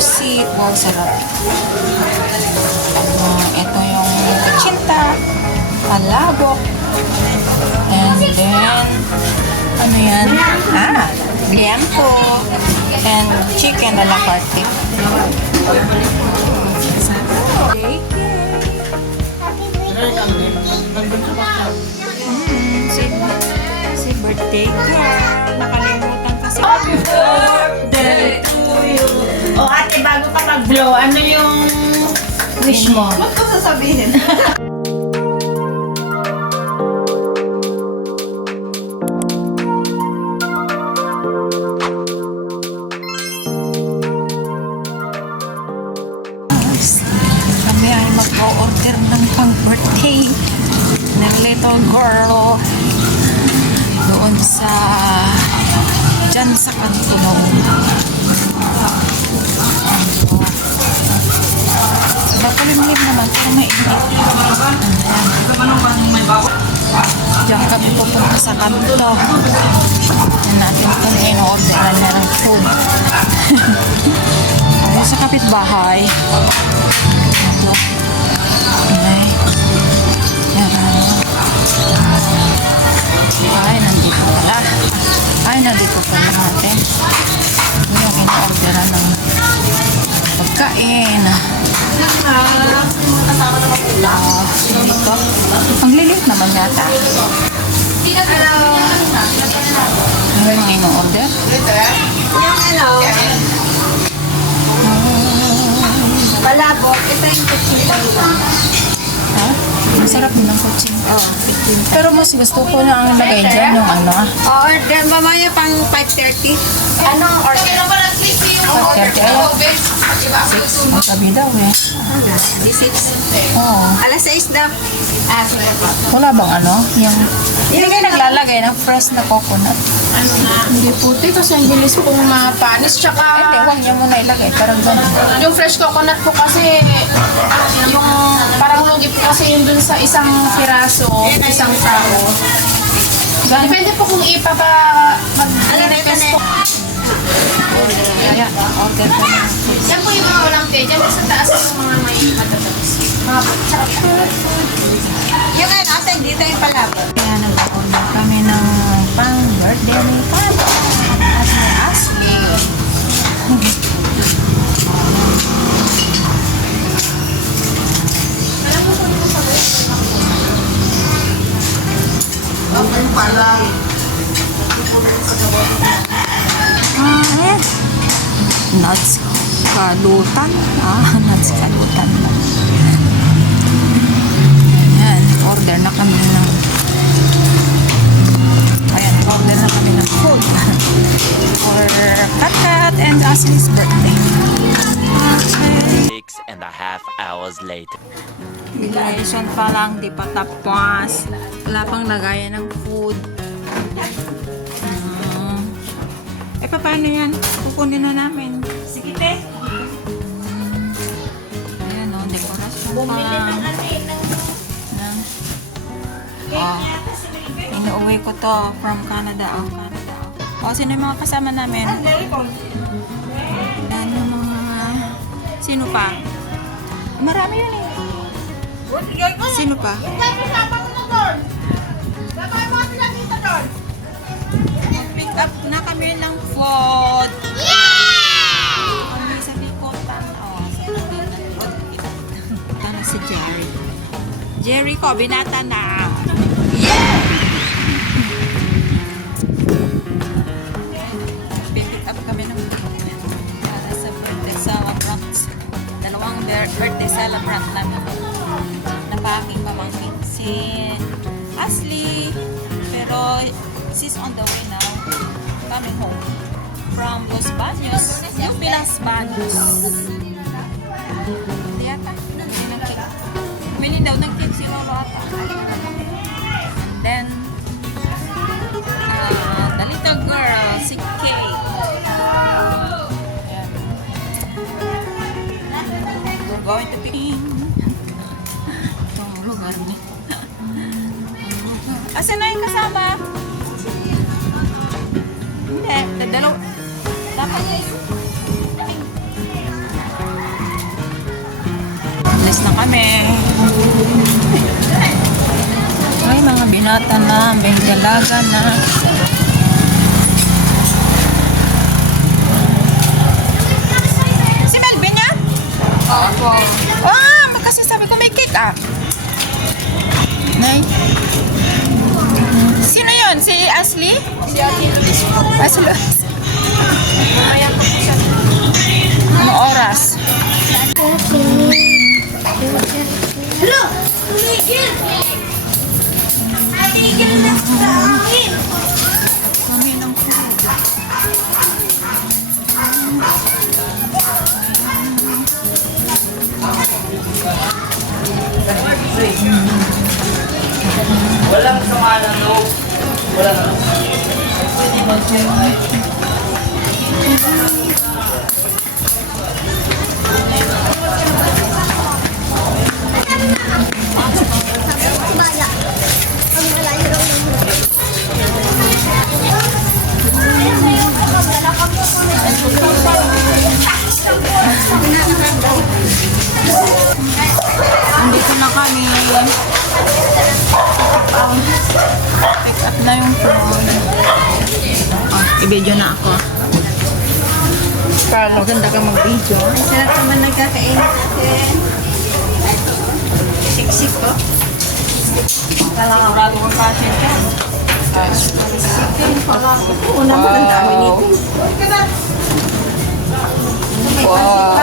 pusit. Wow, sarap. Ito yung kutsinta, palabok, and then, ano yan? Liempo, and chicken a la carte. Si birthday girl. Nakalimutan kasi. Happy birthday to you. O ate, bago ka mag-blow, ano yung wish mo? Ba't ko sasabihin? Kami ay mag-order ng pang-birthday ng little girl doon sa dyan sa kanto noon. Nagkulimlim naman pero mainit. Diyan kami pupunta sa kanto. Yan natin kung in-orderan na ng food. Ayun sa kapitbahay. Ito. Okay. Yan. Ay, nandito pala. Ay, nandito pala natin. Ito yung in-orderan ng pagkain. Ito. Ang lilit naman yata. Ano yung in-order? Palabok, ito yung kutsita lang. Ha? Masarap din ang kutsing. Pero mas gusto ko na ang lagay dyan yung ano. Order mamaya pang 5:30. Anong order? 30 ay 6. Ang sabi daw eh. Di 6. Oo. Alas 6 daw. Wala bang ano? Yung hindi kayo naglalagay ng fresh na coconut. Hindi puti kasi ang bilis pong mapanis. Hindi, Tsaka huwag niya muna ilagay. Parang ganun. yung fresh coconut po kasi yung parang lugi po kasi yun dun sa isang piraso, isang tao. Depende po kung mag-request po. Ayan, order ka na. Yan po yung mga walang pay. Yan sa taas yung mga may matatabas. Yung ano, ate, dito yung palabok. Kaya nag-order kami ng pang-birthday ni Papa at ni Ashley. Nuts kalutan. Nuts kalutan. Ayan, order na kami ng food for Kat and Ashley's birthday. 6.5 hours later. Celebration pa lang, di pa tapos. Wala pang lagayan ng food. Paano yan? Kukunin na namin. Sige, te. Ayan o, dekorasyon pa. Bumili ng Inuuwi ko to from Canada. Sino yung mga kasama namin? Ano mga... Sino pa? Marami yun eh. Sino pa? Pick up na kami ng food. Kami sa Likotan. Ano si Jerry? Jerry ko, binata na. Pick up kami ng para sa birthday celebrant. Dalawang birthday celebrant namin. Napaking pamangkin si Ashley. Pero she's on the way now. Coming home from Los Baños. Yung Pilas Baños. Hindi yata. Mini daw ng cake si Lolo ata. And then, the little girl, si Kate. We're going to be itong lugar niya. Asan na yung kasama? Hindi, dadalaw. Dapat kami. May mga binata na, may dalaga na. Si Melvin yan? Opo. Kasi sabi ko may cake May? Sino yun? Si Ashley? Si Ate Luis po. Ashley? Mamaya po siya. Anong oras? Hello! Tumigil! Tumigil na sa akin! Kami ng food. Walang sama ng loob. Walang Andito na kami. Pick up na yung phone. I-video na ako. Para maganda ka mag-video. Ang sarap naman nagkakain natin. Siksik ko. Sigurado kong passion ka. Una mo, ang dami nito. Wow.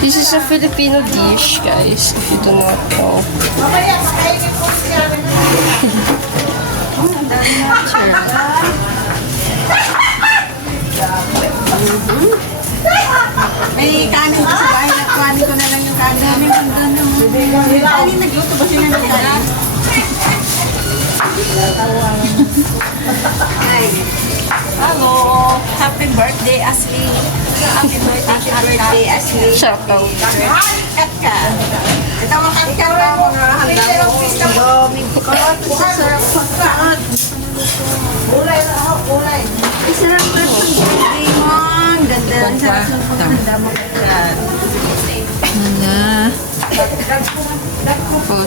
This is a Filipino dish, guys, if you do not know. May kanin ko sa bahay. Nagkuhanin ko na lang yung kanin. May kanin, nagluto ba sila ng kanin? Hello. Happy birthday, Ashley. Happy birthday, Ashley. Shout out. Kat ka. Ito makakita ka mga handa mo. May bukalot sa sarap pagkaan. Ulay na ako, ulay. Ang sarap na ng birthday mo. Ang ganda. Ang sarap ng paghanda mo.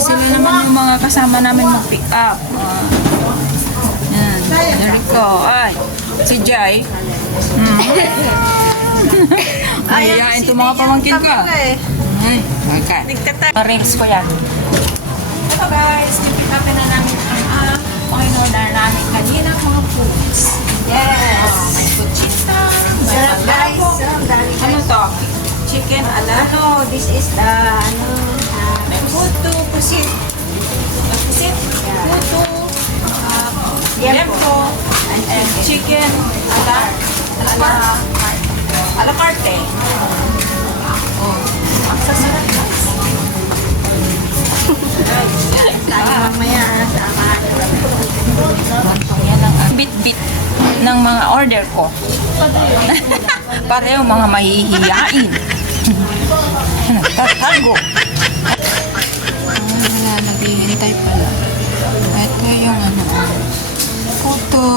Sila naman yung mga kasama namin mag-pick up. Yan. Jericho. Ay. Si Jai. Ayayain itong mga pamangkin ka. Ay. Okay. Arrange ko yan. Ito guys. Pick up na namin ang in-order namin kanina mga foods. Yes. May kuchita. May Sarap guys. palabok. Sarap dami. Ano to? Chicken alado. This is the May puto, pusit. Pusit, puto, liempo, and chicken a la carte. Oh, ang sasarap guys. mamaya sa amahan. Yan ang bit-bit ng mga order ko. Pareho mga mahihiyain. Nagtatago. Wala, naghihintay pala. Ito yung puto,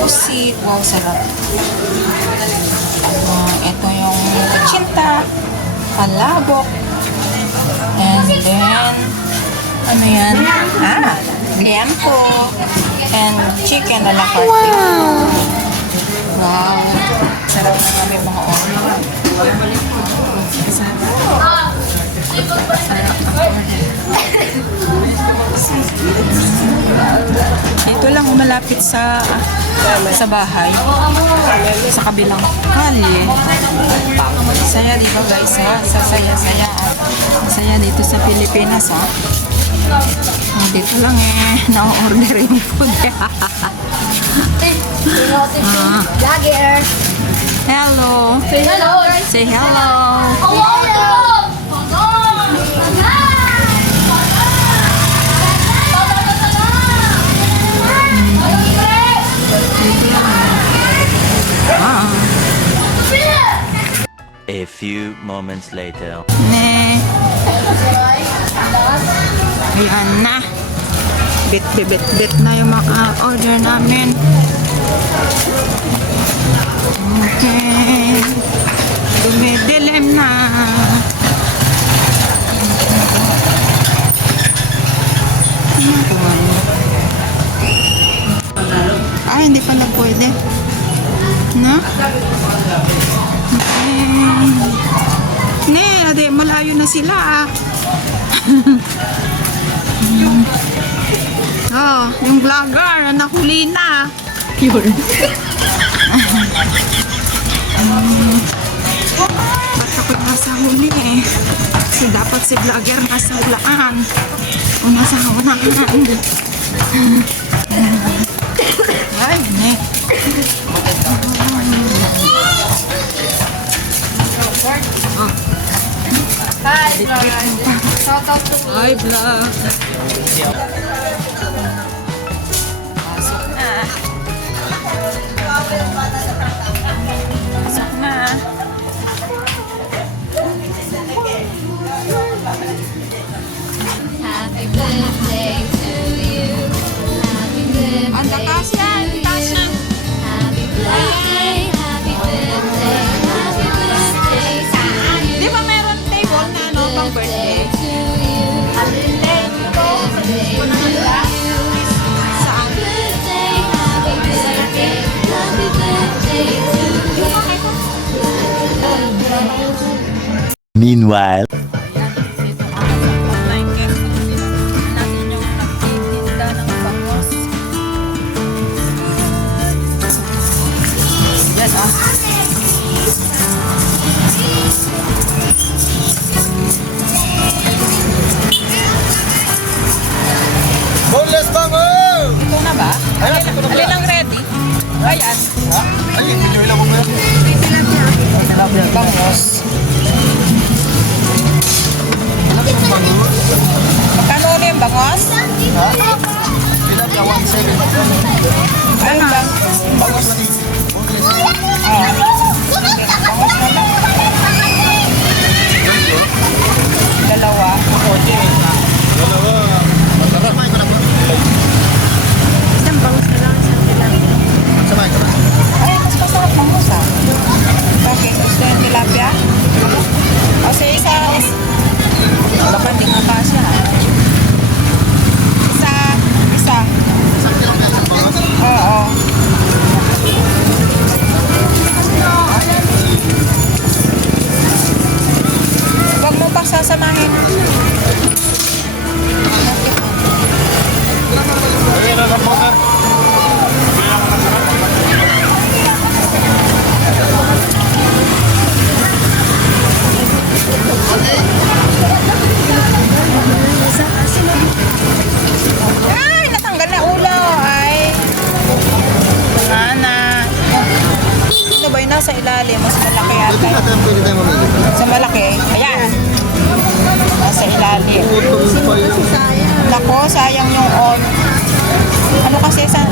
pusit. Wow, sarap. Ito yung kuchinta, palabok, and then, ano yan? Liempo, and chicken a la carte. Wow. Sarap na kami mga order. Ito lang malapit sa bahay. Sa kabilang kalye. Saya di ba guys ha? Sasaya-saya. Masaya dito sa Pilipinas ha. Dito lang na-order yung food. Vlogger! Hello. Hello! Say hello. A few moments later. Ne. Ayan na. bibit-bit na yung mga order namin. Okay. Dumidilim na. Hindi pala pwede. No? Ade, malayo na sila ah. Oh, yung vlogger, nahuli na. Pure. Takot nasa huli eh. Kasi dapat si vlogger nasa hulaan. O nasa hulaan. Ay, ne. Hi, vlog. Shout out to Hi, vlog. Pasok na. Happy birthday to you. Happy birthday. Anda Tasya, Tasya. Happy birthday. Happy birthday. Happy birthday to you. Di ba meron table na ano pang birthday? To you. Happy birthday to you. Saan? Birthday. Happy birthday. Happy birthday to you. Meanwhile. Boneless bango! Ito na ba? Ayan, ito na Alin ang ready? Ayan. Ay, enjoy lang mo ba yan? Bangos. Magkano ulit yung bangos? Ha? Ilan niya? 1.7. Ano ba? Bangos na dito. Bangos na lang. Dalawa. Samay ko na po. Isang bangos na lang, isang tilapia. Samay ko na. Ay, mas masarap bangos ah. Okay, gusto yung tilapia? Kasi isa. Wala pa din ang kasya ah. Isa. Isang tilapia sa bangos. Oo. Huwag mo pa sasamahin. Ayun na lang po na. Ay, natanggal na ulo. Ay. Mana. Ito ba yung nasa ilalim? Mas malaki Pwede yata. natin, pwede tayo mamili. Sa malaki. Ayan. Nasa ilalim. Putol pa yun. Nako, sayang yung on. Ano kasi sa...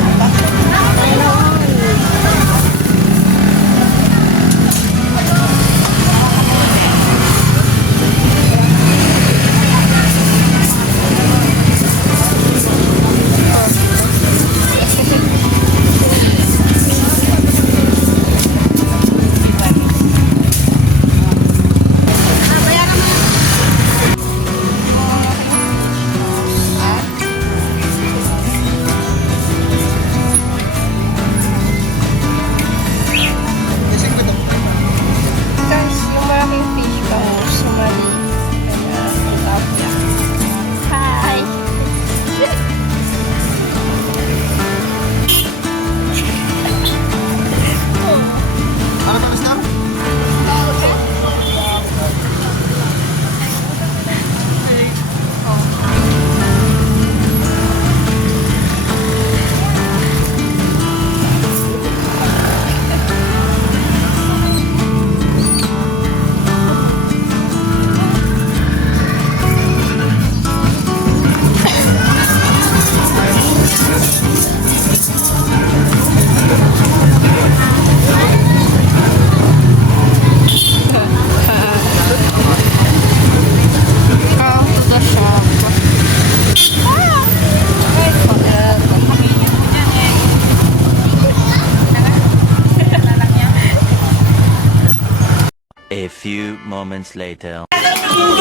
A few moments later.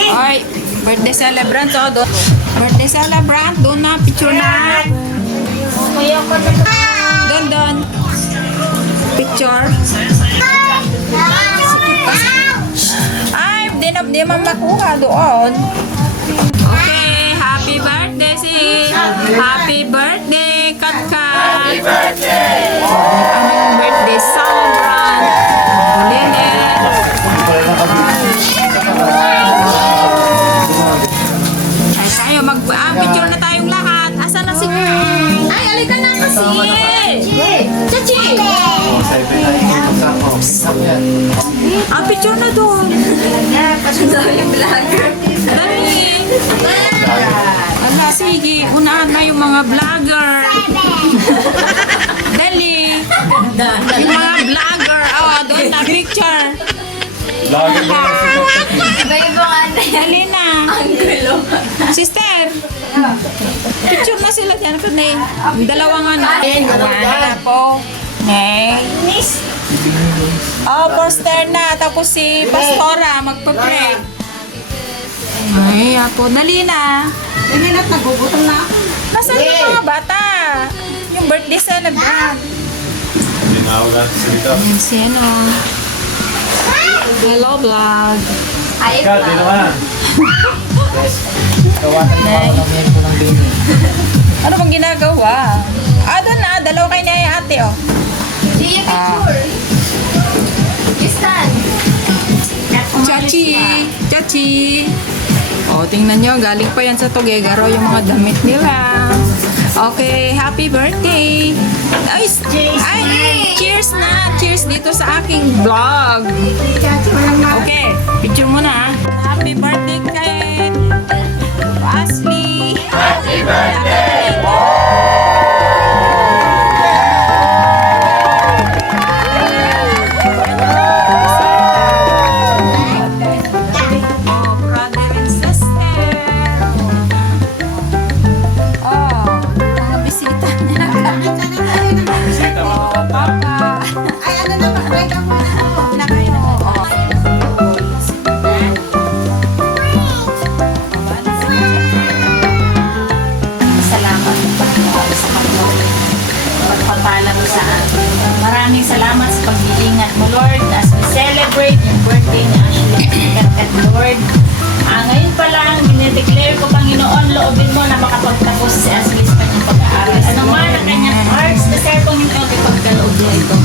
Ay, birthday celebrant. So, doon. Birthday celebrant. Doon na. Picture na. Doon. Picture. Ay, di man makuha doon. Okay, happy birthday si. Happy birthday, Katkat. Happy birthday. Aming birthday celebrant. Linet. Ay, tayo picture na tayong lahat. Asan na si... Ay, alika na kasi. Chachi. Picture na doon. Dali. Ala, sige. Unahan na yung mga vlogger. Dali. Yung mga vlogger. Doon na picture. Dali na. Sister. Picture na sila dyan. Yung dalawang ano. Wala po. Poster na. Tapos si Pastora magpa-pray. Ay, po. Dali na. Hindi na't nagugutom na ako. Nasaan yung mga bata? Yung birthday celebrant. Yan si ano. Hello, vlog. Ano bang ginagawa? Doon na. Dalawa kayo na yung ate, oh. Chachi. Tingnan nyo, galing pa yan sa Tuguegarao yung mga damit nila. Okay, happy birthday. Ay, cheers na. Cheers dito sa aking vlog. Okay, picture mo na. Happy birthday kay Ashley. Happy birthday. Maraming salamat sa pag-iingat mo, Lord, as we celebrate yung birthday ni Ashley Katkat, Lord. Ngayon pa lang, dinedeclare ko, Panginoon, loobin mo na makapagtapos si Ashley sa kanyang pag-aaral. Ano man ang kanyang hearts desire, Panginoon, ay pagkaloob niya ito.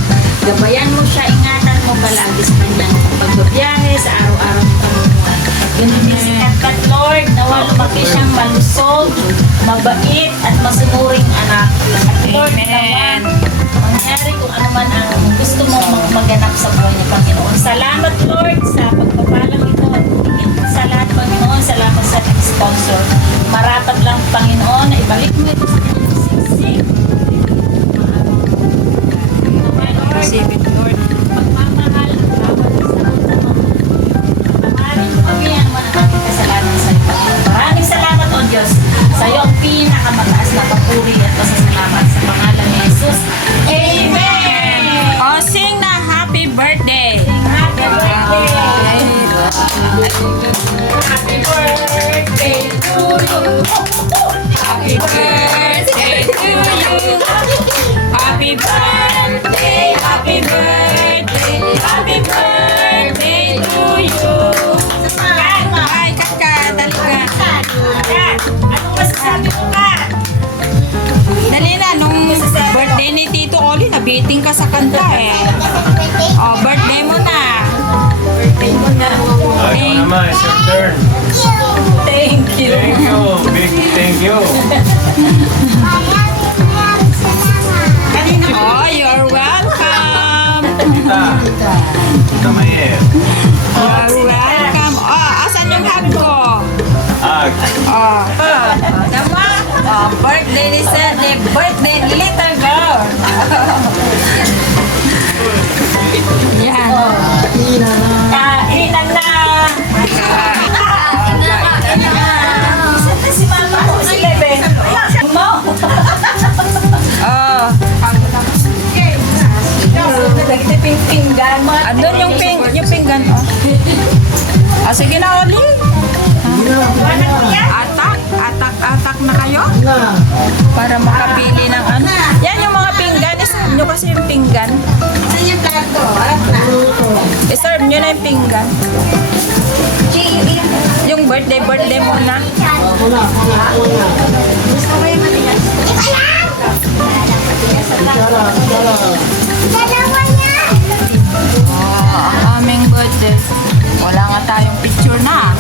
Gabayan mo siya, ingatan mo palagi sa kanyang pagbabiyahe sa araw-araw ng pamumuhay. Ganun din si Katkat, Lord, nawa lumaki siyang malusog, mabait, at masunuring anak. At Lord, nawa mangyari kung ano man ang gusto mong maganap sa buhay niya, Panginoon. Salamat, Lord, sa pagpapalang ito at higit sa lahat, Panginoon, salamat sa sponsor. Marapat lang, Panginoon, na ibalik mo ito sa kanyang siksik. Receive it, Lord. Pagmamahal at bawat isa ng tanong. Pamahalin mo kami ang mga ating kasalanan sa iyo. Maraming salamat, O Diyos, sa iyo ang pinakamataas na papuri at pasasalamat sa pangalan ni Jesus. Amen! Sing na happy birthday. Happy birthday! Happy birthday to you! Happy birthday to you. Happy birthday, happy birthday, happy birthday to you. Ay, Katkat, dali ka. Anong masasabi mo ka? Dali na, nung birthday ni Tito Oli, nabiting ka sa kanta eh. Birthday mo na. Birthday mo na. Ikaw naman, it's your turn. Thank you. Thank you. Big thank you. You're welcome. Kita Mayer. You're welcome. Asan yung hug ko? Tama? Birthday ni Sandy. Birthday ni little girl. Yan. Kainan na! Si mama ko, si Lebe. Mo! Andun yung pinggan. Sige na, Oli. Atak na kayo? Para makapili ng ano. Yan yung mga pinggan. Iserve nyo kasi yung pinggan. Saan yung plato? Alam na. Iserve nyo na yung pinggan. Yung birthday muna. Gusto ko yung matigas. Dalawa niya! Ang aming birthday. Wala nga tayong picture na.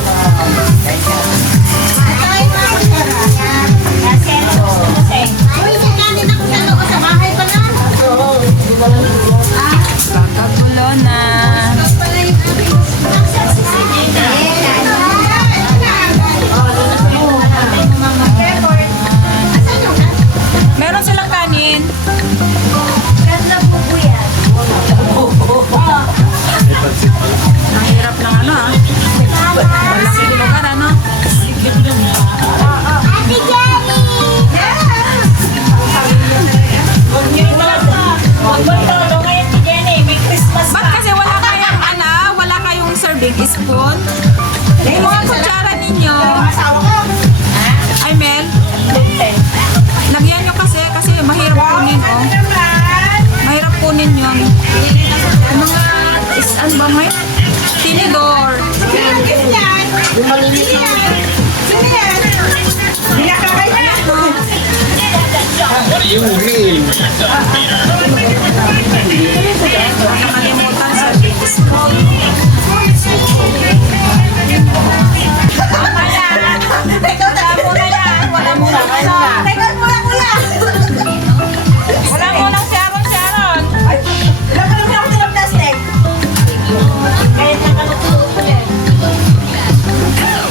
Kakagulo na. Meron silang kanin. Mahirap lang ano ah. Sige lugar ano. Ate Jenny! Ba't kasi wala kayong serving spoon? Yung mga kutsara ninyo. Ay Mel, lagyan nyo kasi mahirap kunin oh. Mahirap kunin yun. Yung mga ano ba may? Tinidor. Nakalimutan sa spoon. Wala munang Sharon.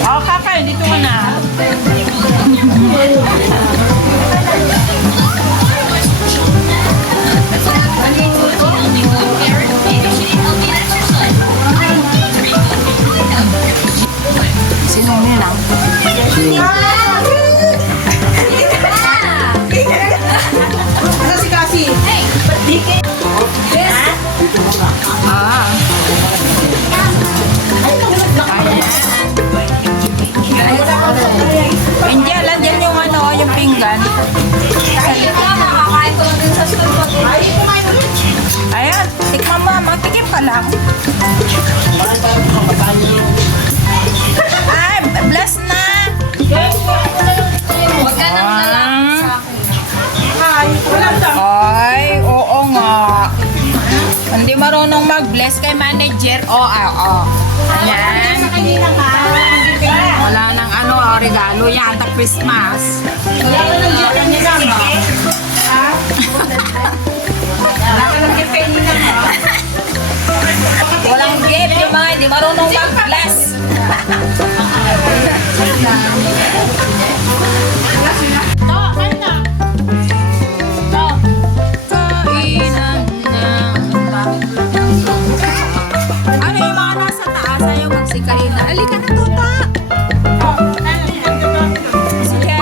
Oh, kakay, dito ka na. Sinong yun lang? Ano si Cassie? Ah. India, landyan yung ano, yung pinggan. Ayan, tikman mo, magtikim ka lang. Ay, bless na! Huwag ka nang lalapit sa akin. Ay, oo nga. Hindi marunong mag-bless kay manager. Ayan. Wala nang ano, regalo yan at Christmas. Walang gift yung mga hindi marunong mag-bless. Kainan na. Ano yung mga nasa taas? Ayaw magsikain na. Halika na, Tota. Sige.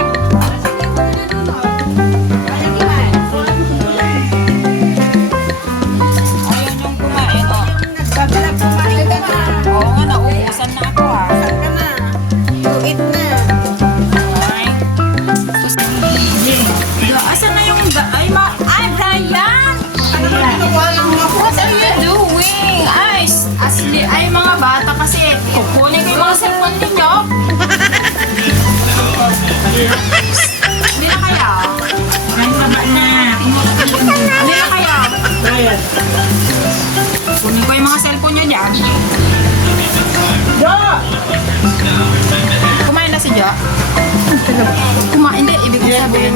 Ayaw niyong kumain, oh. Oo nga, nauubusan na ako, ah. Ay. Asan na yung... Ay, Brian! What are you doing? Ay, Ashley, ay mga bata kasi kukunin ko yung mga cellphone ninyo. Hindi na kaya? Hindi na kaya? Kunin ko yung mga cellphone nyo dyan. Kumain na si Jo? Kumain, hindi. Ibig ko sabihin.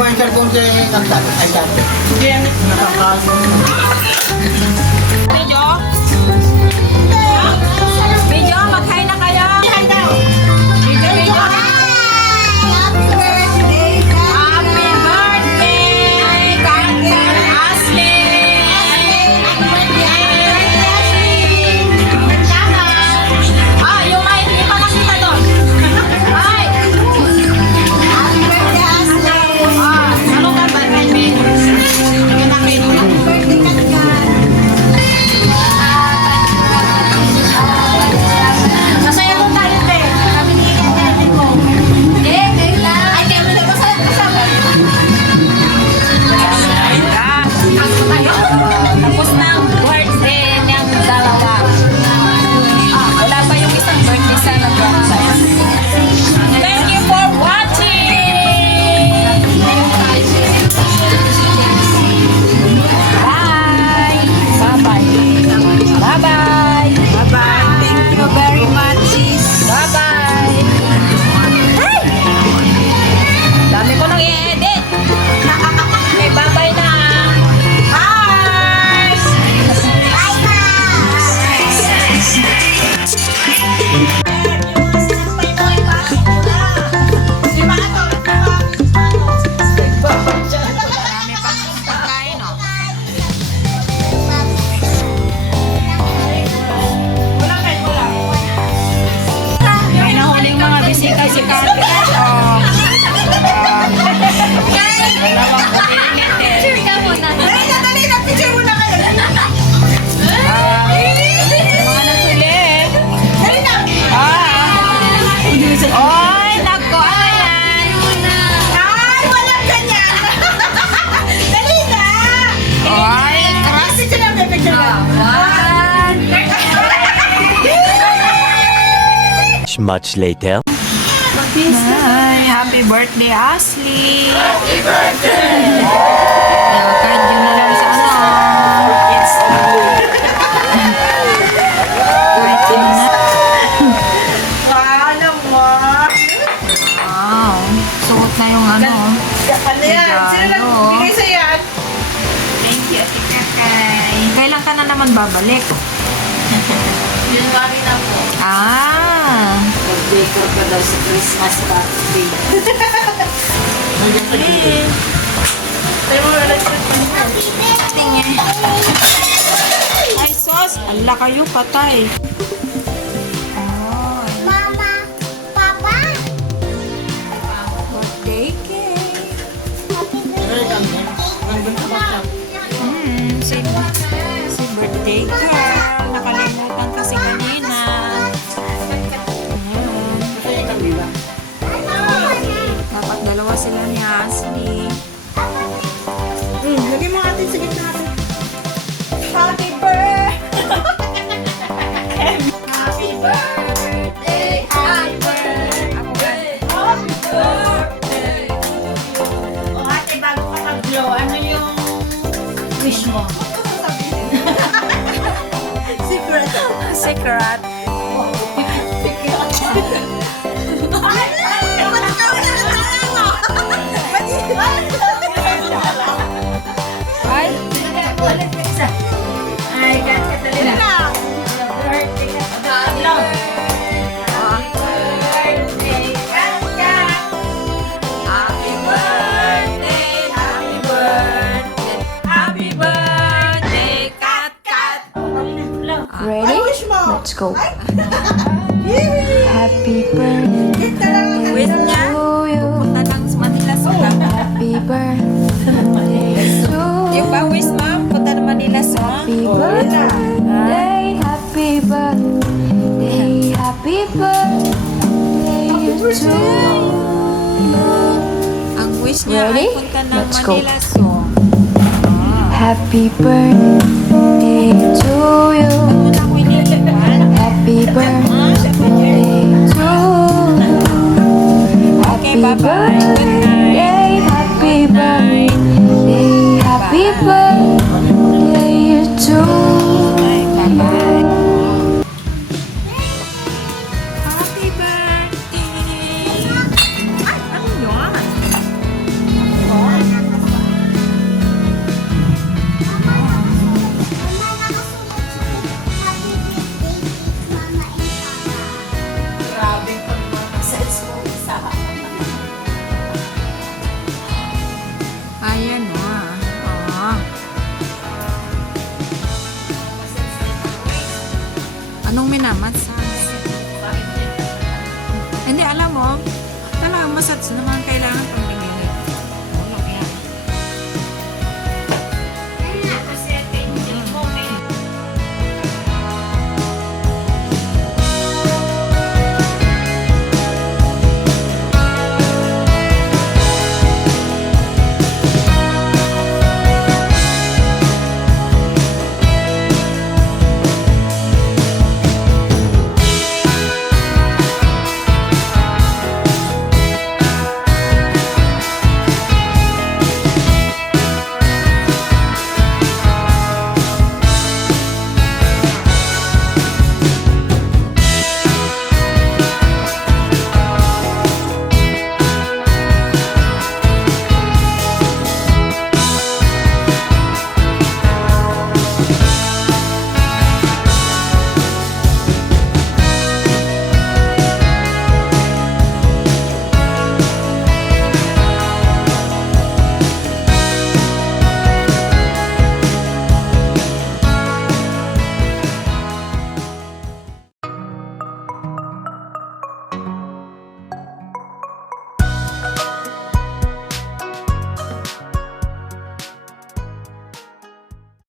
Medyo? Medyo, mag-hi na kayo. Medyo. Happy birthday, Captain Ashley. Yung mic, hindi pa nakita doon. Ay! Ano ka ba, Raymond? Ano ka, Raymond? much later. Ay, happy birthday, Ashley! Happy birthday! Card yun na lang sa ano. Kahit yun na. Ano mo? Wow. Suot na yung ano. Ano yan? Sino lang Regalo. bigay sa yan? Thank you, Ate Kakay. Kailan ka na naman babalik? January na po. Ah! Mag-decor ka daw sa Christmas party. Tingin. Ay, sos! Ala kayo, patay. Mama, Papa, Birthday cake. Si birthday girl. Nakalimutan kasi kanina. Dapat dalawa sila ni Ashley. Lagyan mo atin sa gitna natin. Happy birthday! happy birthday, happy birthday, happy birthday. O ate, bago ka mag-blow, ano yung wish mo? Secret. Secret. Ay, Ay, Catalina. Birthday ka pa. Blow. Birthday, Kat. happy birthday, happy birthday, happy birthday, Kat Kat. Ready? Wish mo. Let's go. Happy birthday Wish niya. to you. Punta ng Manila Song. Happy birthday to Yung ba wish ma'am? Punta ng Manila Song. Happy birthday, happy birthday, happy birthday to you. Ang wish niya Ready? ay punta ng Let's go. Manila Song. Happy birthday to you. Muna ko iniiwan. Happy birthday to you. Okay, Happy bye-bye. Good night. birthday, happy birthday, happy birthday to Bye-bye. Happy birthday! Ay, ano yun? Ayan na. Anong minamassage? Hindi, alam mo, talagang massage naman kailangan